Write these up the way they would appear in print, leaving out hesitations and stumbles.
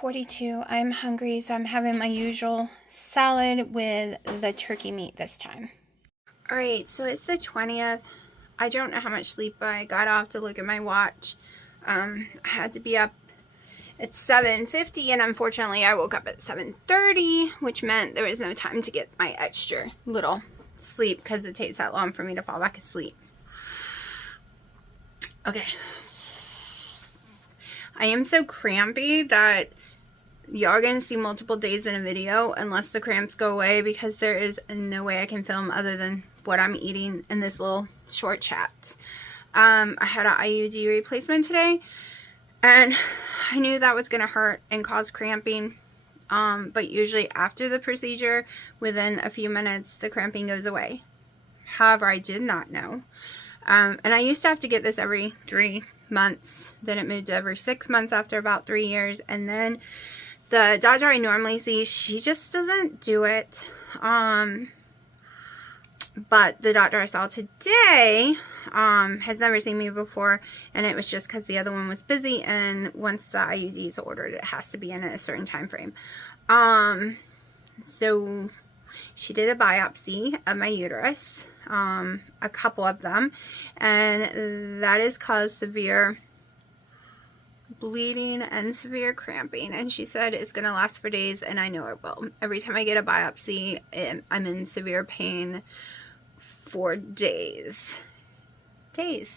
11:42. I'm hungry, so I'm having my usual salad with the turkey meat this time. Alright, so it's the 20th. I don't know how much sleep I got off to look at my watch. I had to be up at 7:50, and unfortunately I woke up at 7:30, which meant there was no time to get my extra little sleep because it takes that long for me to fall back asleep. Okay. I am so crampy that y'all are going to see multiple days in a video unless the cramps go away, because there is no way I can film other than what I'm eating in this little short chat. I had an IUD replacement today, and I knew that was going to hurt and cause cramping, but usually after the procedure, within a few minutes, the cramping goes away. However, I did not know. And I used to have to get this every 3 months. Then it moved to every 6 months after about 3 years. And then the doctor I normally see, she just doesn't do it. But the doctor I saw today has never seen me before, and it was just because the other one was busy, and once the IUD is ordered, it has to be in a certain time frame. So she did a biopsy of my uterus, a couple of them, and that has caused severe bleeding and severe cramping, and she said it's going to last for days, and I know it will. Every time I get a biopsy, I'm in severe pain for days. And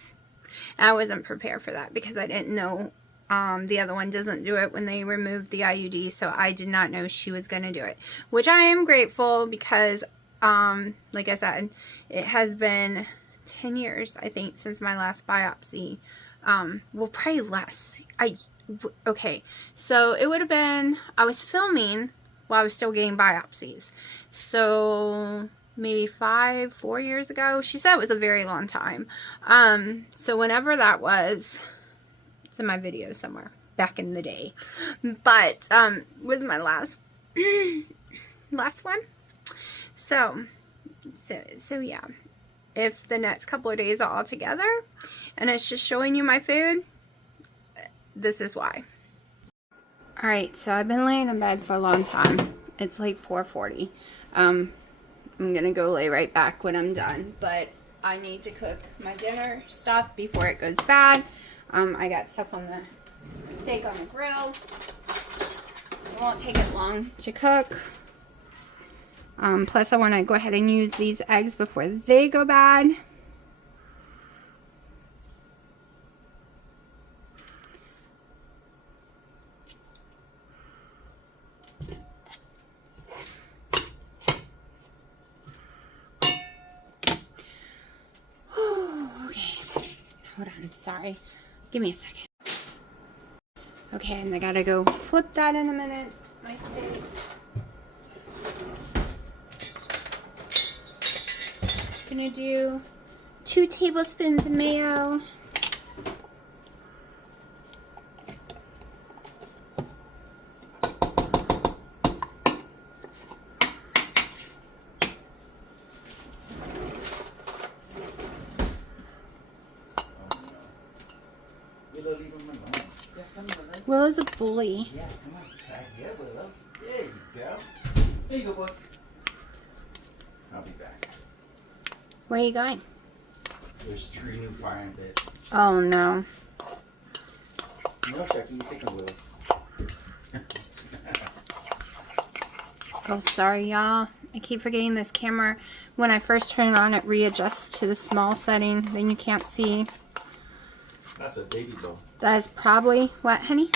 I wasn't prepared for that because I didn't know the other one doesn't do it when they remove the IUD, so I did not know she was going to do it, which I am grateful because, like I said, it has been 10 years, I think, since my last biopsy. Well, probably less. Okay, so it would have been, I was filming while I was still getting biopsies, so maybe 4 years ago. She said it was a very long time. So whenever that was, it's in my video somewhere back in the day, but was my last one. So yeah, if the next couple of days are all together and it's just showing you my food, this is why. Alright, so I've been laying in bed for a long time. It's like 4:40. I'm gonna go lay right back when I'm done, but I need to cook my dinner stuff before it goes bad. I got stuff on the steak on the grill. It won't take it long to cook. Plus I want to go ahead and use these eggs before they go bad. Hold on, sorry. Give me a second. Okay, and I gotta go flip that in a minute. My steak. Gonna do 2 tablespoons of mayo. Willow's a bully. Yeah, come on, side here, Willow. There you go. There you go, boy. I'll be back. Where are you going? There's 3 new frying bits. Oh no. No, Shecky, you pick a Willow. Oh, sorry, y'all. I keep forgetting this camera. When I first turn it on, it readjusts to the small setting. Then you can't see. That's a baby bowl. That is probably, what, honey?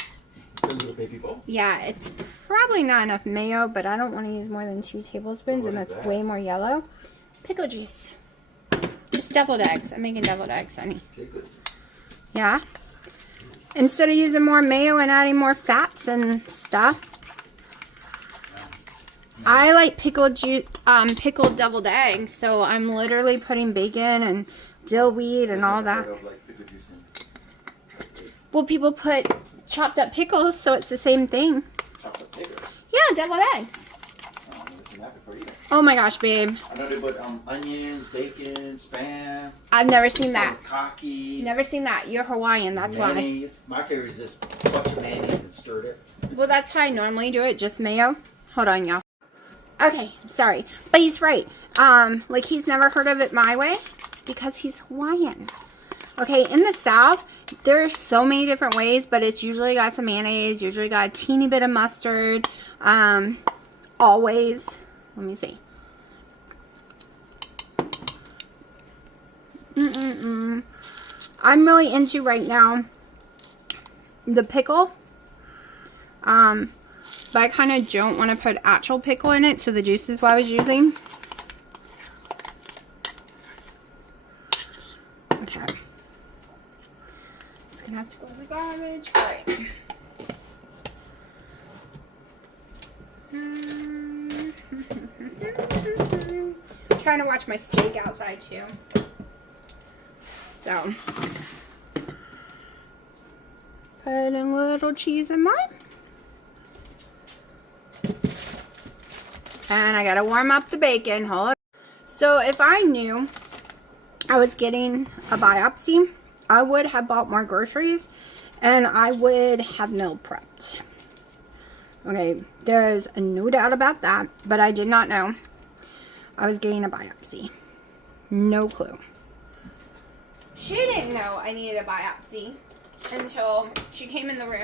A little baby bowl? Yeah, it's probably not enough mayo, but I don't want to use more than 2 tablespoons, and that's way more yellow. Pickle juice. It's deviled eggs. I'm making deviled eggs, honey. Okay, good. Yeah. Instead of using more mayo and adding more fats and stuff, I like pickled deviled eggs, so I'm literally putting bacon and dill weed and all that. Well, people put chopped up pickles, so it's the same thing. Chopped up pickles? Yeah, deviled eggs. Oh my gosh, babe. I know they put onions, bacon, spam. I've never seen that. Cocky. Never seen that. You're Hawaiian, that's mayonnaise. Why. My favorite is just a bunch of mayonnaise and stirred it. Well, that's how I normally do it, just mayo. Hold on, y'all. Okay, sorry. But he's right. Like, he's never heard of it my way because he's Hawaiian. Okay, in the South, there's so many different ways, but it's usually got some mayonnaise, usually got a teeny bit of mustard. Always. Let me see. I'm really into right now the pickle. But I kind of don't want to put actual pickle in it, so the juice is what I was using. Okay. It's gonna have to go in the garbage. Alright. I'm trying to watch my steak outside too. So, put a little cheese in mine. And I gotta warm up the bacon. Hold on. So if I knew I was getting a biopsy, I would have bought more groceries and I would have meal prepped. Okay, there's no doubt about that, but I did not know I was getting a biopsy. No clue. She didn't know I needed a biopsy until she came in the room.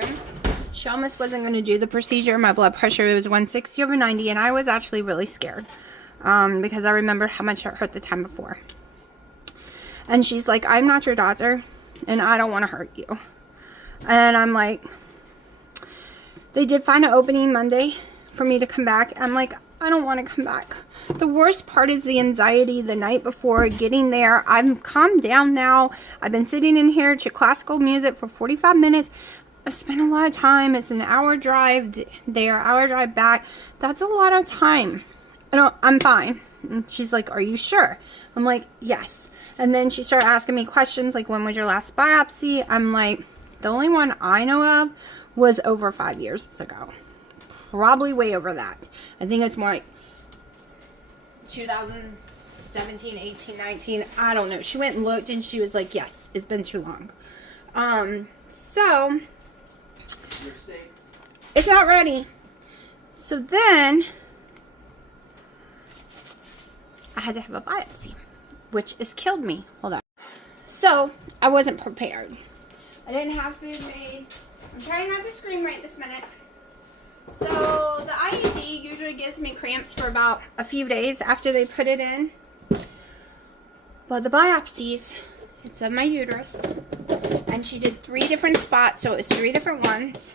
She almost wasn't going to do the procedure. My blood pressure was 160/90, and I was actually really scared because I remembered how much it hurt the time before. And she's like, I'm not your doctor, and I don't want to hurt you. And I'm like, they did find an opening Monday for me to come back. I'm like, I don't want to come back. The worst part is the anxiety the night before getting there. I'm calmed down now. I've been sitting in here to classical music for 45 minutes. I spent a lot of time. It's an hour drive there, hour drive back. That's a lot of time. I'm fine. And she's like, are you sure? I'm like, yes. And then she started asking me questions like, when was your last biopsy? I'm like, the only one I know of was over 5 years ago. Probably way over that. I think it's more like 2017, 18, 19. I don't know. She went and looked and she was like, yes, it's been too long. So it's not ready. So then I had to have a biopsy, which has killed me. Hold on. So I wasn't prepared. I didn't have food made. I'm trying not to scream right this minute. So the IUD usually gives me cramps for about a few days after they put it in. But the biopsies, it's of my uterus. And she did 3 different spots, so it was 3 different ones.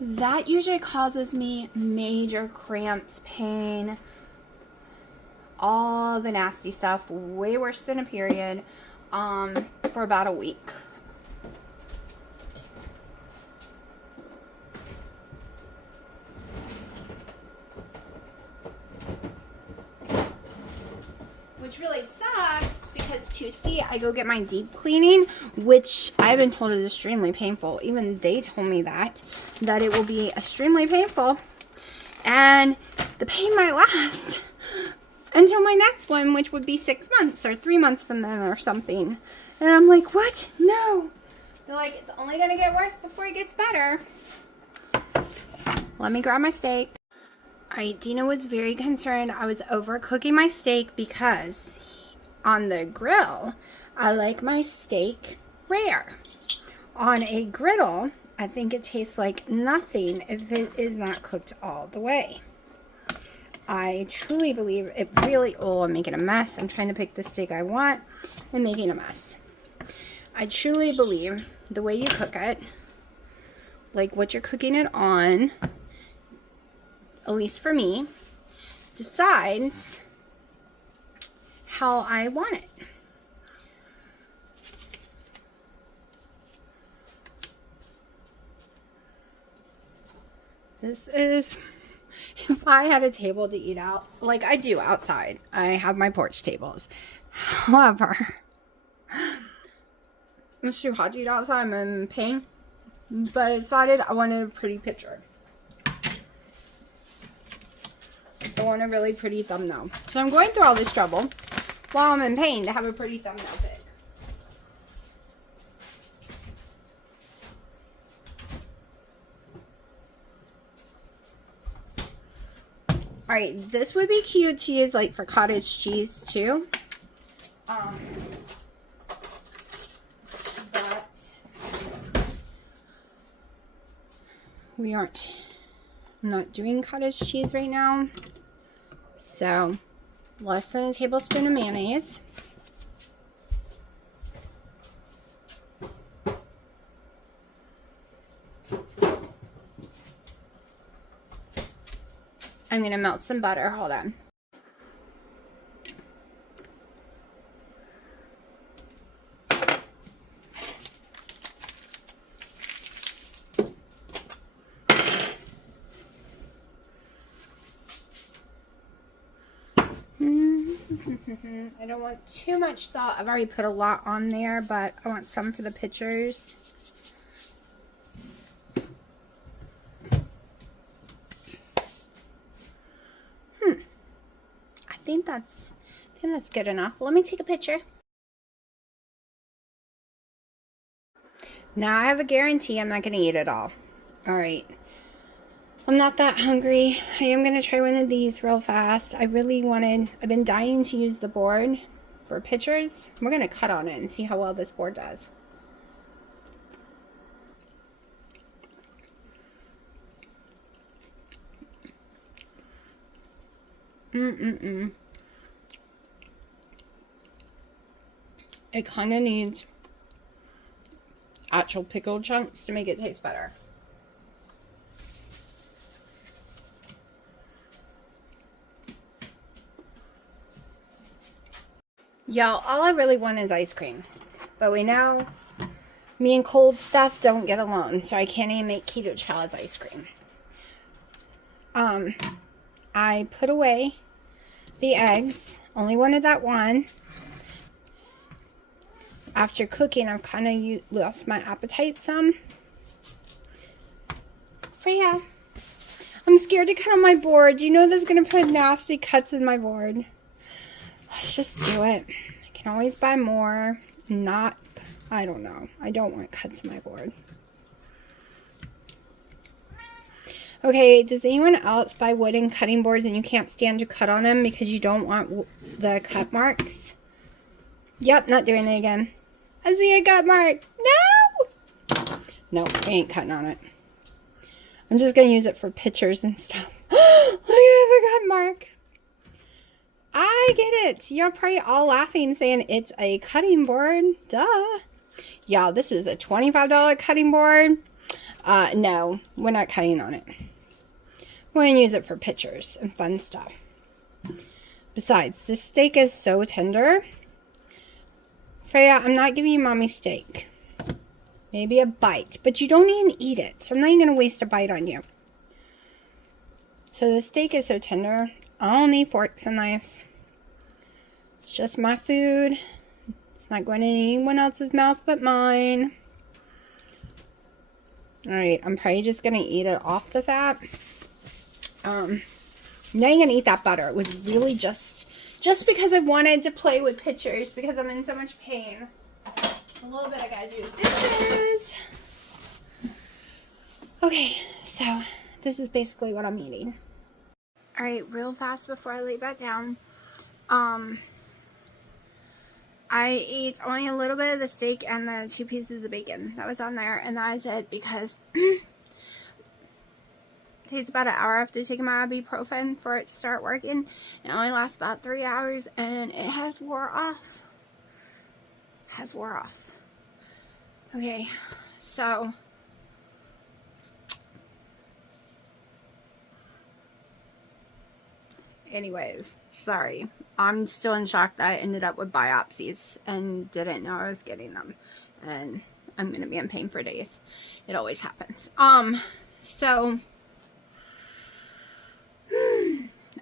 That usually causes me major cramps, pain, all the nasty stuff, way worse than a period, for about a week. Which really sucks because Tuesday I go get my deep cleaning, which I've been told is extremely painful. Even they told me that it will be extremely painful. And the pain might last until my next one, which would be 6 months or 3 months from then or something. And I'm like, what? No. They're like, it's only going to get worse before it gets better. Let me grab my steak. Alright, Dina was very concerned I was overcooking my steak because on the grill, I like my steak rare. On a griddle, I think it tastes like nothing if it is not cooked all the way. I truly believe it really... Oh, I'm making a mess. I'm trying to pick the steak I want and making a mess. I truly believe the way you cook it, like what you're cooking it on, at least for me, decides how I want it. This is, if I had a table to eat out, like I do outside, I have my porch tables. However, it's too hot to eat outside, I'm in pain, but I decided I wanted a pretty picture. I want a really pretty thumbnail. So I'm going through all this trouble while I'm in pain to have a pretty thumbnail pic. Alright, this would be cute to use like for cottage cheese too. But I'm not doing cottage cheese right now. So, less than a tablespoon of mayonnaise. I'm going to melt some butter. Hold on. I don't want too much salt. I've already put a lot on there, but I want some for the pictures. I think that's good enough. Let me take a picture. Now I have a guarantee I'm not going to eat it all. Alright. I'm not that hungry. I am going to try one of these real fast. I've been dying to use the board for pictures. We're going to cut on it and see how well this board does. It kind of needs actual pickle chunks to make it taste better. Y'all, all I really want is ice cream. But we know me and cold stuff don't get along, so I can't even make keto child's ice cream. I put away the eggs. Only wanted that one. After cooking, I've kind of lost my appetite some. Freya, I'm scared to cut on my board. You know this is going to put nasty cuts in my board. Let's just do it. I can always buy more. I don't know. I don't want cuts in my board. Okay, does anyone else buy wooden cutting boards and you can't stand to cut on them because you don't want the cut marks? Yep, not doing it again. I see a cut mark. No! No, I ain't cutting on it. I'm just going to use it for pictures and stuff. Look at the cut mark. I get it. You're probably all laughing saying it's a cutting board. Duh. Y'all, this is a $25 cutting board. No, we're not cutting on it. We're going to use it for pictures and fun stuff. Besides, this steak is so tender. Freya, I'm not giving you mommy steak. Maybe a bite, but you don't even eat it. So I'm not even going to waste a bite on you. So the steak is so tender. I don't need forks and knives. It's just my food. It's not going in anyone else's mouth but mine. Alright, I'm probably just going to eat it off the fat. Now you're going to eat that butter. It was really just because I wanted to play with pictures because I'm in so much pain. A little bit I got to do dishes. Okay, so this is basically what I'm eating. Alright, real fast before I lay that down. I ate only a little bit of the steak and the 2 pieces of bacon that was on there, and that is it because it takes about an hour after taking my ibuprofen for it to start working. It only lasts about 3 hours, and it has wore off. Okay, so anyways, sorry. I'm still in shock that I ended up with biopsies and didn't know I was getting them. And I'm going to be in pain for days. It always happens. So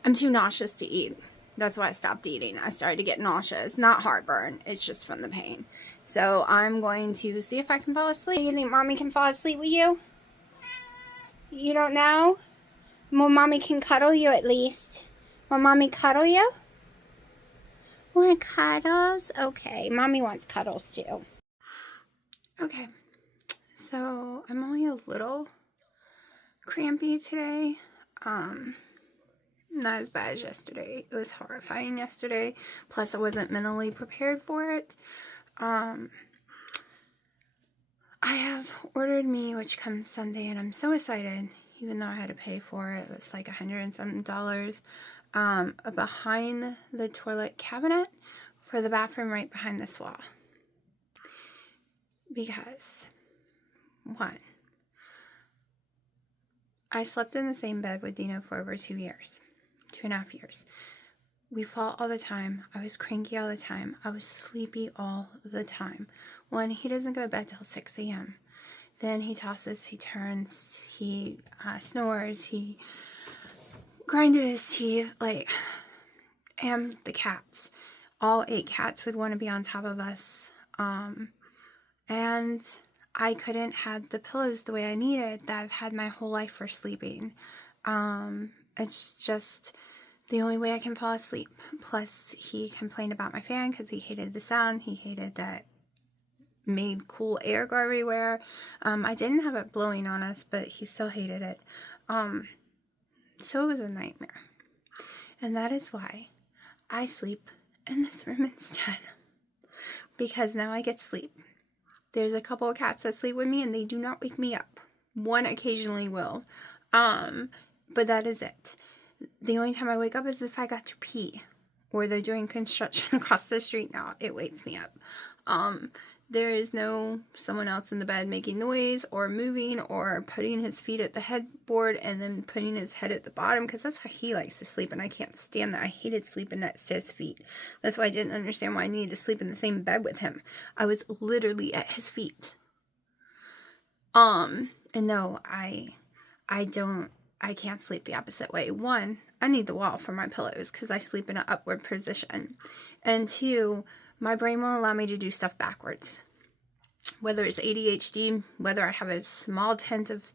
I'm too nauseous to eat. That's why I stopped eating. I started to get nauseous. Not heartburn. It's just from the pain. So I'm going to see if I can fall asleep. You think mommy can fall asleep with you? You don't know? Well, mommy can cuddle you at least. Will mommy cuddle you? Want cuddles? Okay, mommy wants cuddles too. Okay, so I'm only a little crampy today. Not as bad as yesterday. It was horrifying yesterday. Plus, I wasn't mentally prepared for it. I have ordered me, which comes Sunday, and I'm so excited, even though I had to pay for it. It was like $100 and something, a behind the toilet cabinet for the bathroom right behind this wall. Because, one, I slept in the same bed with Dino for over 2 years. 2.5 years. We fought all the time. I was cranky all the time. I was sleepy all the time. One, he doesn't go to bed till 6 a.m. Then he tosses, he turns, he snores, he grinded his teeth, and the cats. All 8 cats would want to be on top of us. And I couldn't have the pillows the way I needed that I've had my whole life for sleeping. It's just the only way I can fall asleep. Plus, he complained about my fan because he hated the sound. He hated that made cool air go everywhere. I didn't have it blowing on us, but he still hated it. So it was a nightmare. And that is why I sleep in this room instead. Because now I get sleep. There's a couple of cats that sleep with me and they do not wake me up. One occasionally will. But that is it. The only time I wake up is if I got to pee. Or they're doing construction across the street now. It wakes me up. There is no someone else in the bed making noise or moving or putting his feet at the headboard and then putting his head at the bottom, because that's how he likes to sleep, and I can't stand that. I hated sleeping next to his feet. That's why I didn't understand why I needed to sleep in the same bed with him. I was literally at his feet. And no, I can't sleep the opposite way. One, I need the wall for my pillows because I sleep in an upward position. And two, my brain won't allow me to do stuff backwards. Whether it's ADHD, whether I have a small tent of,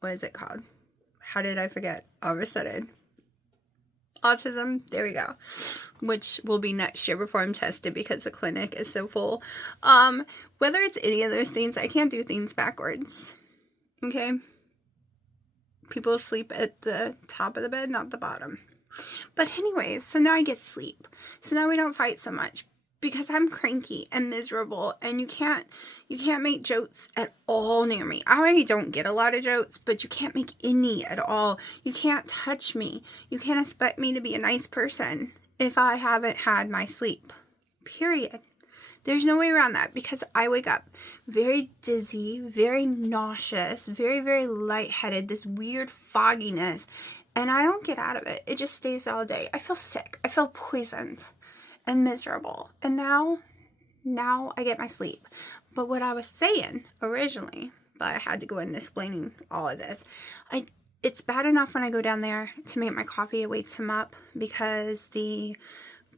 what is it called? How did I forget? All of a sudden. Autism, there we go. Which will be next year before I'm tested because the clinic is so full. Whether it's any of those things, I can't do things backwards. Okay? People sleep at the top of the bed, not the bottom. But anyways, so now I get sleep. So now we don't fight so much because I'm cranky and miserable, and you can't make jokes at all near me. I already don't get a lot of jokes, but you can't make any at all. You can't touch me. You can't expect me to be a nice person if I haven't had my sleep. Period. There's no way around that because I wake up very dizzy, very nauseous, very, very lightheaded, this weird fogginess. And I don't get out of it. It just stays all day. I feel sick. I feel poisoned and miserable. And now I get my sleep. But what I was saying originally, but I had to go in and explaining all of this. It's bad enough when I go down there to make my coffee. It wakes him up because the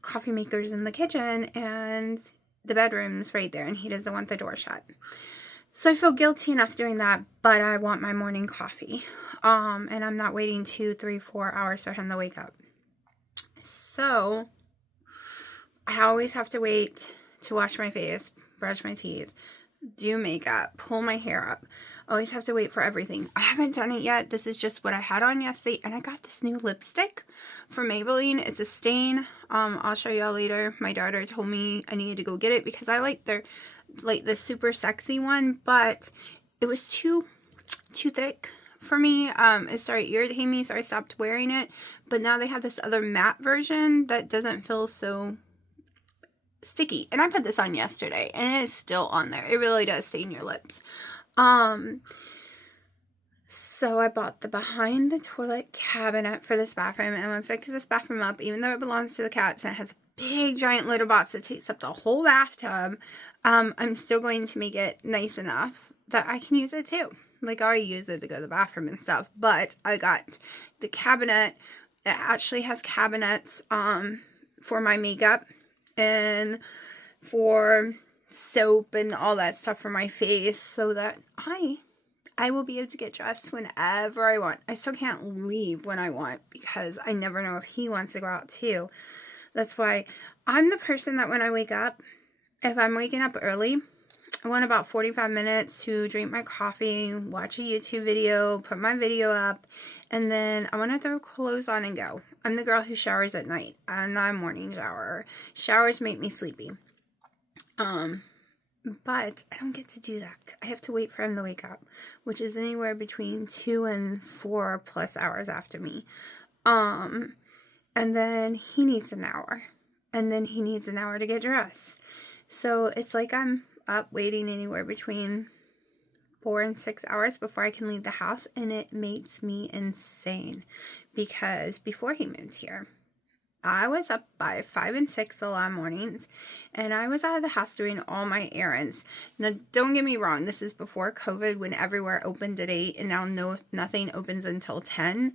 coffee maker's in the kitchen and the bedroom's right there and he doesn't want the door shut. So I feel guilty enough doing that, but I want my morning coffee. And I'm not waiting 2, 3, 4 hours for him to wake up. So I always have to wait to wash my face, brush my teeth, do makeup, pull my hair up. I always have to wait for everything. I haven't done it yet. This is just what I had on yesterday. And I got this new lipstick from Maybelline. It's a stain. I'll show y'all later. My daughter told me I needed to go get it because I like the super sexy one, but it was too thick for me. It started irritating me, so I stopped wearing it. But now they have this other matte version that doesn't feel so sticky. And I put this on yesterday, and it is still on there. It really does stain your lips. So I bought the behind the toilet cabinet for this bathroom, and I'm going to fix this bathroom up, even though it belongs to the cats, and it has a big giant litter box that takes up the whole bathtub. I'm still going to make it nice enough that I can use it too. Like, I already use it to go to the bathroom and stuff, but I got the cabinet. It actually has cabinets for my makeup and for soap and all that stuff for my face, so that I will be able to get dressed whenever I want. I still can't leave when I want because I never know if he wants to go out too. That's why I'm the person that when I wake up, if I'm waking up early I want about 45 minutes to drink my coffee, watch a YouTube video, put my video up, and then I want to throw clothes on and go. I'm the girl who showers at night. I'm not a morning shower. Showers make me sleepy. But I don't get to do that. I have to wait for him to wake up, which is anywhere between 2 and 4 plus hours after me. And then he needs an hour. And then he needs an hour to get dressed. So it's like I'm up waiting anywhere between 4 and 6 hours before I can leave the house, and it makes me insane because before he moved here, I was up by 5 and 6 a lot of mornings, and I was out of the house doing all my errands. Now, don't get me wrong, this is before COVID when everywhere opened at 8, and now nothing opens until 10.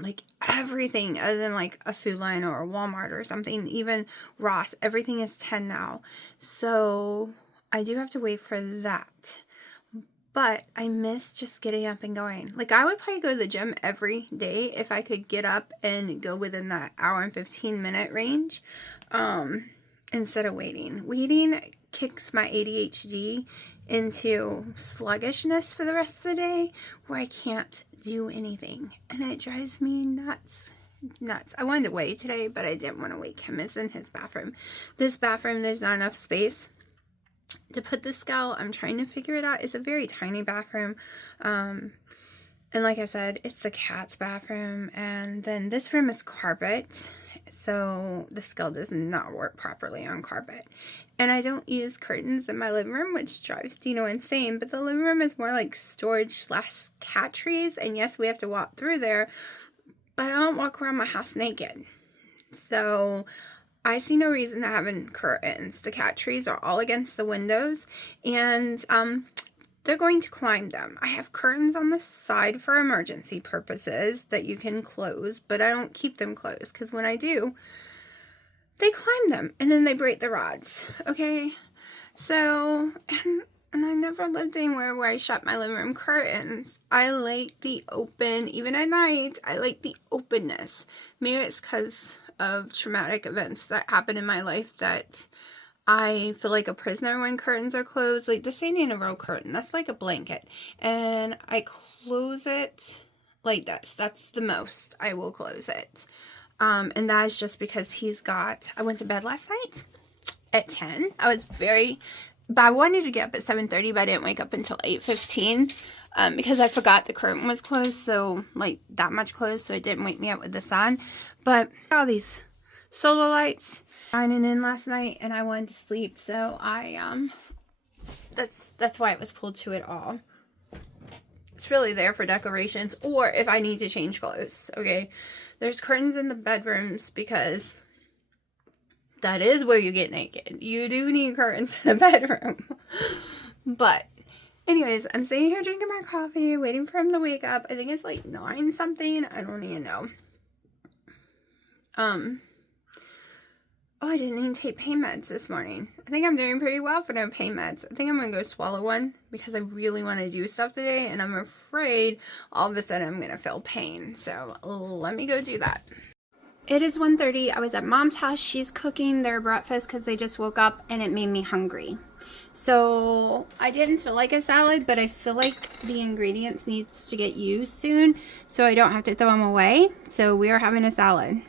Like everything other than like a Food Lion or a Walmart or something, even Ross, everything is 10 now. So I do have to wait for that. But I miss just getting up and going. Like I would probably go to the gym every day if I could get up and go within that hour and 15-minute range instead of waiting. Waiting kicks my ADHD into sluggishness for the rest of the day where I can't do anything, and it drives me nuts. I wanted to wait today, but I didn't want to wake him. It's in his bathroom. This bathroom, there's not enough space to put the scale. I'm trying to figure it out. It's a very tiny bathroom, and like I said, it's the cat's bathroom, and then this room is carpet, so the scale does not work properly on carpet. And I don't use curtains in my living room, which drives Dino insane, but the living room is more like storage / cat trees, and yes, we have to walk through there, but I don't walk around my house naked. So I see no reason to having curtains. The cat trees are all against the windows, and they're going to climb them. I have curtains on the side for emergency purposes that you can close, but I don't keep them closed because when I do, they climb them and then they break the rods. Okay, so and I never lived anywhere where I shut my living room curtains. I like the open, even at night. I like the openness. Maybe it's because of traumatic events that happened in my life that I feel like a prisoner when curtains are closed. Like this ain't a real curtain. That's like a blanket. And I close it like this. That's the most I will close it. And that is just because I went to bed last night at 10. But I wanted to get up at 7:30, but I didn't wake up until 8:15 because I forgot the curtain was closed, so like that much closed, so it didn't wake me up with the sun. But all these solar lights shining in last night, and I wanted to sleep, so that's why it was pulled to it all. It's really there for decorations, or if I need to change clothes, okay? There's curtains in the bedrooms because that is where you get naked. You do need curtains in the bedroom. But anyways, I'm sitting here drinking my coffee, waiting for him to wake up. I think it's like 9 something. I don't even know. Oh, I didn't even take pain meds this morning. I think I'm doing pretty well for no pain meds. I think I'm going to go swallow one because I really want to do stuff today, and I'm afraid all of a sudden I'm going to feel pain. So let me go do that. It is 1:30. I was at Mom's house. She's cooking their breakfast because they just woke up, and it made me hungry. So I didn't feel like a salad, but I feel like the ingredients needs to get used soon so I don't have to throw them away. So we are having a salad.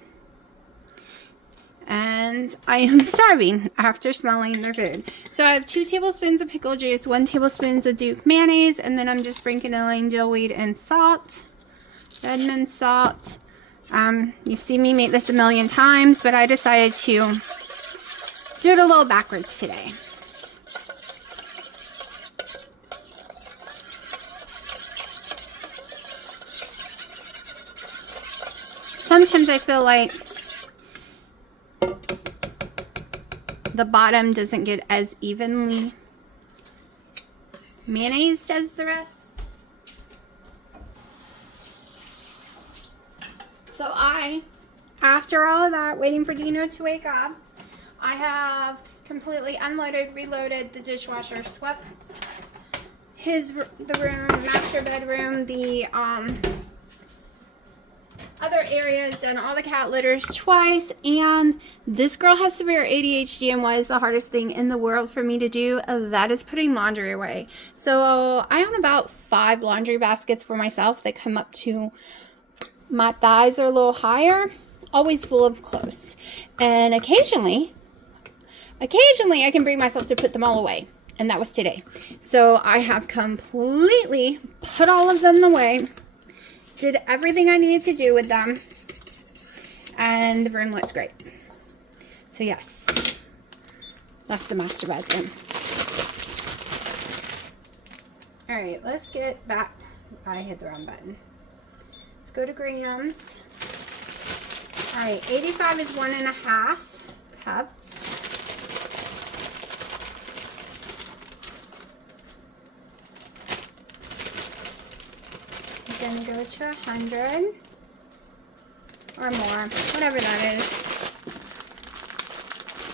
And I am starving after smelling their food. So I have 2 tablespoons of pickle juice, 1 tablespoon of Duke mayonnaise, and then I'm just sprinkling dillweed and salt, Redmond salt. You've seen me make this a million times, but I decided to do it a little backwards today. Sometimes I feel like the bottom doesn't get as evenly mayonnaise as the rest. So after all of that, waiting for Dino to wake up, I have completely unloaded, reloaded the dishwasher, swept the room, master bedroom, the other areas, done all the cat litters twice, and this girl has severe ADHD, and what is the hardest thing in the world for me to do? That is putting laundry away. So I own about 5 laundry baskets for myself that come up to my thighs, are a little higher, always full of clothes. And occasionally I can bring myself to put them all away. And that was today. So I have completely put all of them away. Did everything I needed to do with them. And the room looks great. So yes, that's the master bedroom. All right, let's get back. I hit the wrong button. Let's go to grams. All right, 85 is 1.5 cups. Gonna go to 100 or more, whatever that is.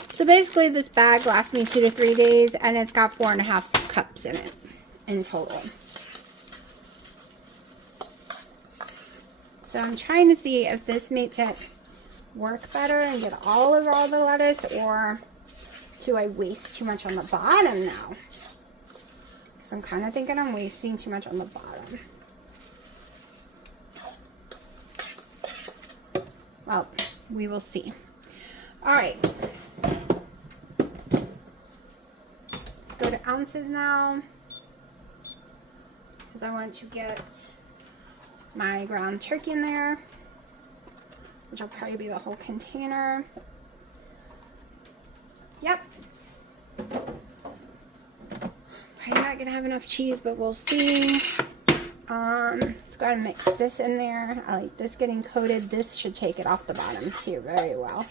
So basically this bag lasts me 2 to 3 days, and it's got 4.5 cups in it in total. So I'm trying to see if this makes it work better and get all of all the lettuce, or do I waste too much on the bottom now? I'm kind of thinking I'm wasting too much on the bottom. Well, we will see. All right. Let's go to ounces now, because I want to get my ground turkey in there, which will probably be the whole container. Yep. Probably not gonna have enough cheese, but we'll see. Let's go ahead and mix this in there. I like this getting coated. This should take it off the bottom too very well.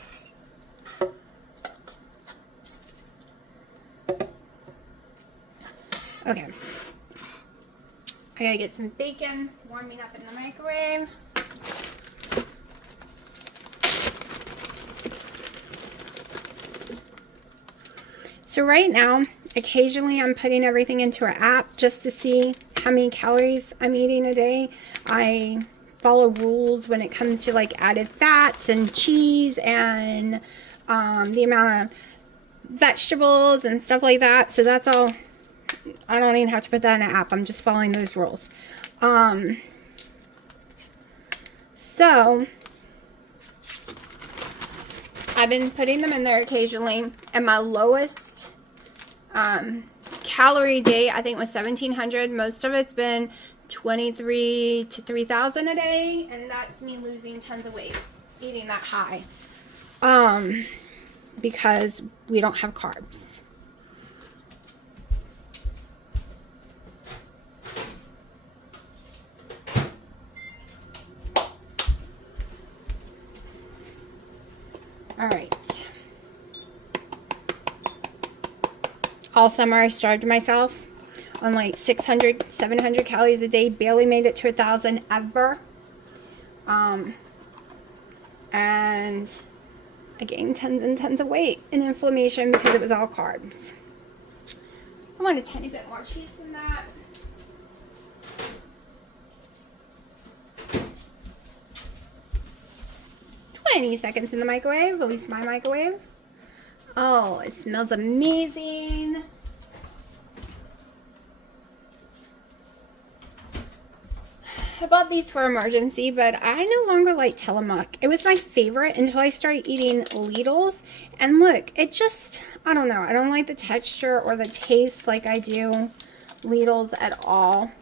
Okay. I gotta get some bacon warming up in the microwave. So right now, occasionally I'm putting everything into an app just to see how many calories I'm eating a day. I follow rules when it comes to like added fats and cheese and the amount of vegetables and stuff like that. So that's all. I don't even have to put that in an app. I'm just following those rules. So I've been putting them in there occasionally, and my lowest calorie day I think was 1,700. Most of it's been 23 to 3,000 a day, and that's me losing tons of weight eating that high, because we don't have carbs. All right. All summer I starved myself on like 600, 700 calories a day. Barely made it to 1,000 ever. And I gained tons and tons of weight and inflammation because it was all carbs. I want a tiny bit more cheese than that. Seconds in the microwave, at least my microwave. Oh, it smells amazing. I bought these for emergency, but I no longer like Tillamook. It was my favorite until I started eating Lidl's, and look, it just, I don't know, I don't like the texture or the taste like I do Lidl's at all.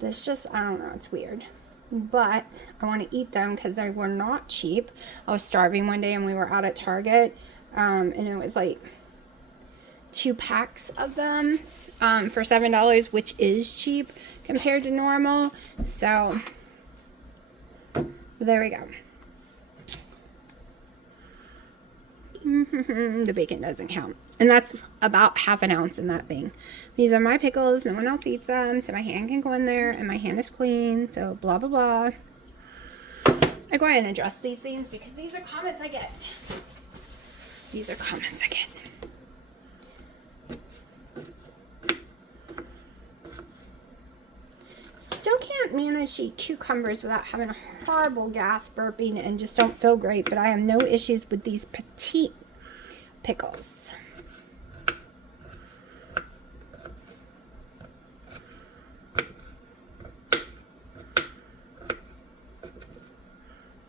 This just, I don't know, it's weird. But I want to eat them because they were not cheap. I was starving one day and we were out at Target, and it was like 2 packs of them for $7, which is cheap compared to normal. So there we go. The bacon doesn't count, and that's about ½ an ounce in that thing. These are my pickles. No one else eats them, so my hand can go in there, and my hand is clean, so blah blah blah. I go ahead and address these things because these are comments I get. These are comments I get. Still can't can't manage to eat cucumbers without having a horrible gas, burping, and just don't feel great. But I have no issues with these petite pickles.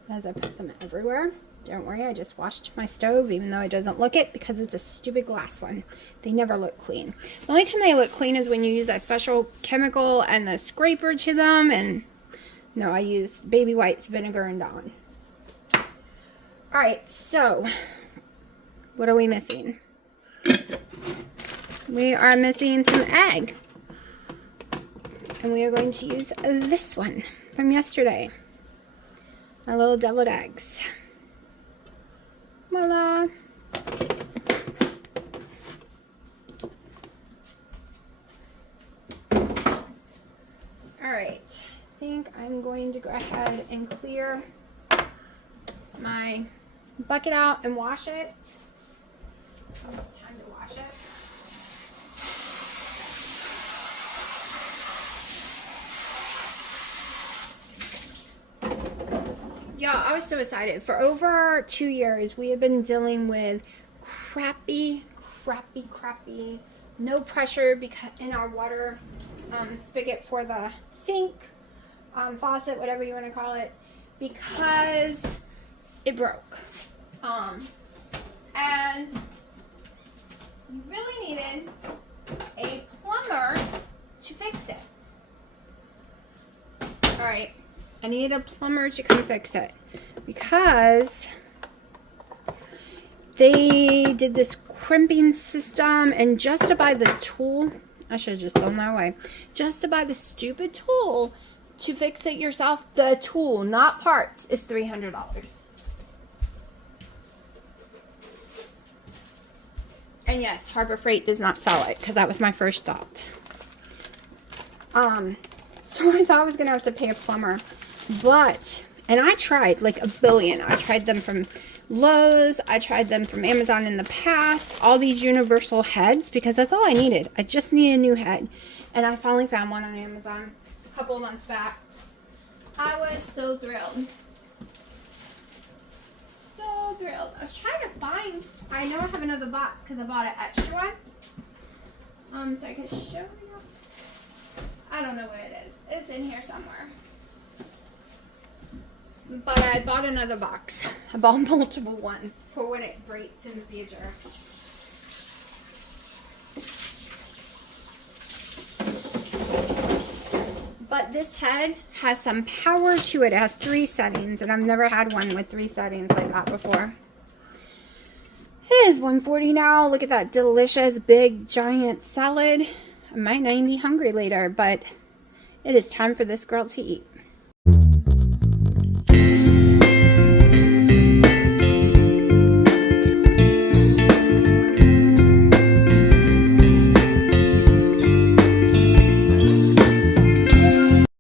As I put them everywhere. Don't worry, I just washed my stove, even though it doesn't look it, because it's a stupid glass one. They never look clean. The only time they look clean is when you use that special chemical and the scraper to them. And no, I used baby whites, vinegar, and Dawn. Alright, so what are we missing? We are missing some egg. And we are going to use this one from yesterday. My little deviled eggs. Voila. Alright, I think I'm going to go ahead and clear my bucket out and wash it. It's time to wash it. Yeah, I was so excited. For over 2 years, we have been dealing with crappy, no pressure because in our water spigot for the sink, faucet, whatever you want to call it, because it broke. And you really needed a plumber to fix it. All right. I needed a plumber to come fix it because they did this crimping system, and just to buy the tool, I should have just thrown that away, just to buy the stupid tool to fix it yourself, the tool, not parts, is $300. And yes, Harbor Freight does not sell it, because that was my first thought. So I thought I was going to have to pay a plumber. But, and I tried like a billion. I tried them from Lowe's. I tried them from Amazon in the past. All these universal heads, because that's all I needed. I just needed a new head. And I finally found one on Amazon a couple of months back. I was so thrilled. So thrilled. I was trying to find, I know I have another box because I bought an extra one. So I can show you. I don't know where it is. It's in here somewhere. But I bought another box. I bought multiple ones for when it breaks in the future. But this head has some power to it. It has 3 settings, and I've never had one with 3 settings like that before. It is 1:40 now. Look at that delicious, big, giant salad. I might not even be hungry later, but it is time for this girl to eat.